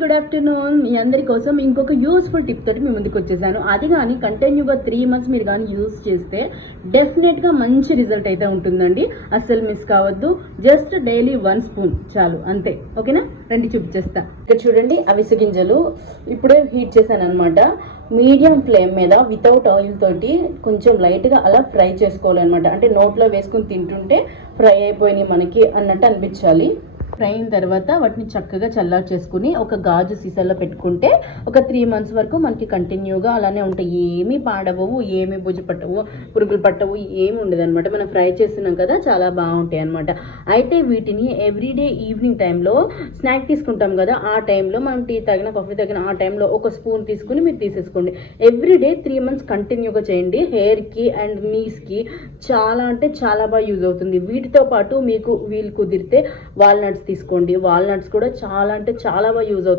Good afternoon. మీ అందరి కోసం ఇంకొక యూస్ఫుల్ టిప్ తోటి మీ ముందుకు వచ్చేసాను. అది కానీ కంటిన్యూగా 3 months మీరు కానీ యూజ్ చేస్తే డెఫినెట్గా మంచి రిజల్ట్ అయితే ఉంటుందండి. అస్సలు మిస్ కావద్దు. జస్ట్ డైలీ 1 స్పూన్ చాలు, అంతే. ఓకేనా, రండి చూపించేస్తా. ఇక్కడ చూడండి, అవిసె గింజలు ఇప్పుడే హీట్ చేశాను అనమాట. మీడియం ఫ్లేమ్ మీద వితౌట్ ఆయిల్ తోటి కొంచెం లైట్గా అలా ఫ్రై చేసుకోవాలన్నమాట. అంటే నోట్లో వేసుకుని తింటుంటే ఫ్రై అయిపోయినాయి మనకి అన్నట్టు అనిపించాలి. ఫ్రై అయిన తర్వాత వాటిని చక్కగా చల్లారు చేసుకుని ఒక గాజు సీసాలో పెట్టుకుంటే ఒక 3 months వరకు మనకి కంటిన్యూగా అలానే ఉంటాయి. ఏమీ పాడవవు, ఏమి బుజ్జు పట్టవు, పురుగులు పట్టవు, ఏమి ఉండదు అనమాట. మనం ఫ్రై చేస్తున్నాం కదా, చాలా బాగుంటాయి అనమాట. అయితే వీటిని ఎవ్రీడే ఈవినింగ్ టైంలో స్నాక్ తీసుకుంటాం కదా, ఆ టైంలో మనం టీ తాగిన కాఫీ తాగిన ఆ టైంలో ఒక స్పూన్ తీసుకుని మీరు తీసేసుకోండి. ఎవ్రీడే 3 months కంటిన్యూగా చేయండి. హెయిర్కి అండ్ నీస్కి చాలా అంటే చాలా బాగా యూజ్ అవుతుంది. వీటితో పాటు మీకు వీలు కుదిరితే వాల్నట్స్ తీసుకోండి. వాల్నట్స్ కూడా చాలా అంటే చాలా బాగా యూజ్ అవుతుంది.